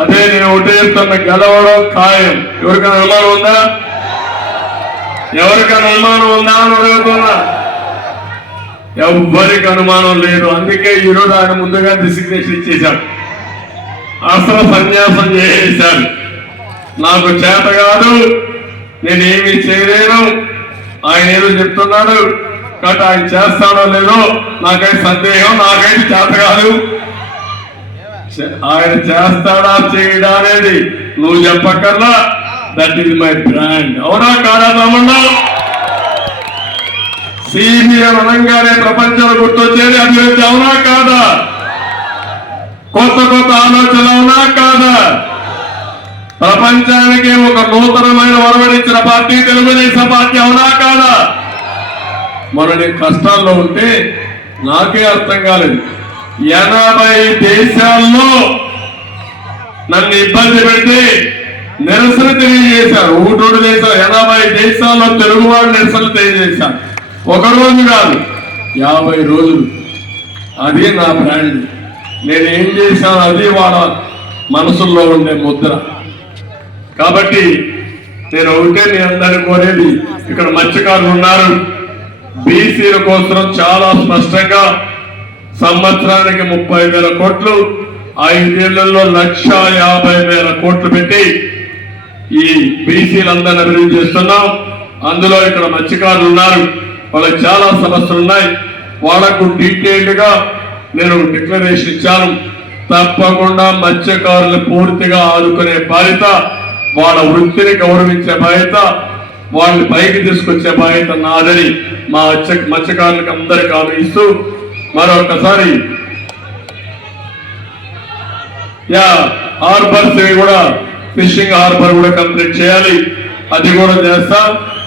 అదే నేను ఒకటే చెప్తున్నా, గెలవడం ఖాయం. ఎవరికైనా అనుమానం ఉందా? ఎవరికైనా అనుమానం ఉందా అని అడుగుతున్నా. ఎవ్వరికి అనుమానం లేదు. అందుకే ఈరోజు ఆయన ముందుగా డిసిగ్నేషన్ ఇచ్చేశారు, అసలు సన్యాసం చేశారు. నాకు చేత కాదు, నేనేమి చేయలేను, ఆయన ఏదో చెప్తున్నాడు కాబట్టి ఆయన చేస్తాడో లేదో నాకైతే సందేహం. నాకైతే చేత కాదు. ఆయన చేస్తాడా చేయడా అనేది నువ్వు చెప్పక్కర్లా. That is my brand. అవునా కాదా తమ్ముడు? సీనియర్ అనగానే ప్రపంచంలో గుర్తొచ్చేది అభివృద్ధి. అవునా కాదా? కొత్త కొత్త ఆలోచనలు అవునా కాదా? ప్రపంచానికి ఒక నూతనమైన వరవడిచ్చిన పార్టీ తెలుగుదేశం పార్టీ. అవునా కాదా? మన కష్టాల్లో ఉంటే నాకే అర్థం కాలేదు. 80 దేశాల్లో నన్ను ఇబ్బంది పెడితే నిరసన తెలియజేశారు. 1 దేశాలు 80 దేశాల్లో తెలుగువాడు నిరసన తెలియజేశారు. ఒక రోజు కాదు, 50 రోజులు. అది నా బ్రాండ్. నేనేం చేశాను అది వాళ్ళ మనసుల్లో ఉండే ముద్ర. కాబట్టి నేను ఒకటే మీ అందరినీ కోరేది, ఇక్కడ మత్స్యకారులు ఉన్నారు, బీసీల కోసం చాలా స్పష్టంగా సంవత్సరానికి 30,000 కోట్లు, 5 ఏళ్లలో 1,50,000 కోట్లు పెట్టి ఈ బీసీలందరినీ అభివృద్ధి చేస్తున్నాం. అందులో ఇక్కడ మత్స్యకారులు ఉన్నారు, వాళ్ళకి చాలా సమస్యలు ఉన్నాయి. వాళ్లకు డీటెయిల్డ్ గా నేను డిక్లరేషన్ ఇచ్చాను. తప్పకుండా మత్స్యకారులు పూర్తిగా ఆదుకునే బాధ్యత, వాళ్ళ వృత్తిని గౌరవించే బాధ్యత, వాళ్ళని పైకి తీసుకొచ్చే బాధ్యత నాదని మా మత్స్యకారులకు అందరికీ ఆలోచిస్తూ మరొకసారి హార్బర్స్ కూడా, ఫిషింగ్ హార్బర్ కూడా కంప్లీట్ చేయాలి. అది కూడా చేస్తాం.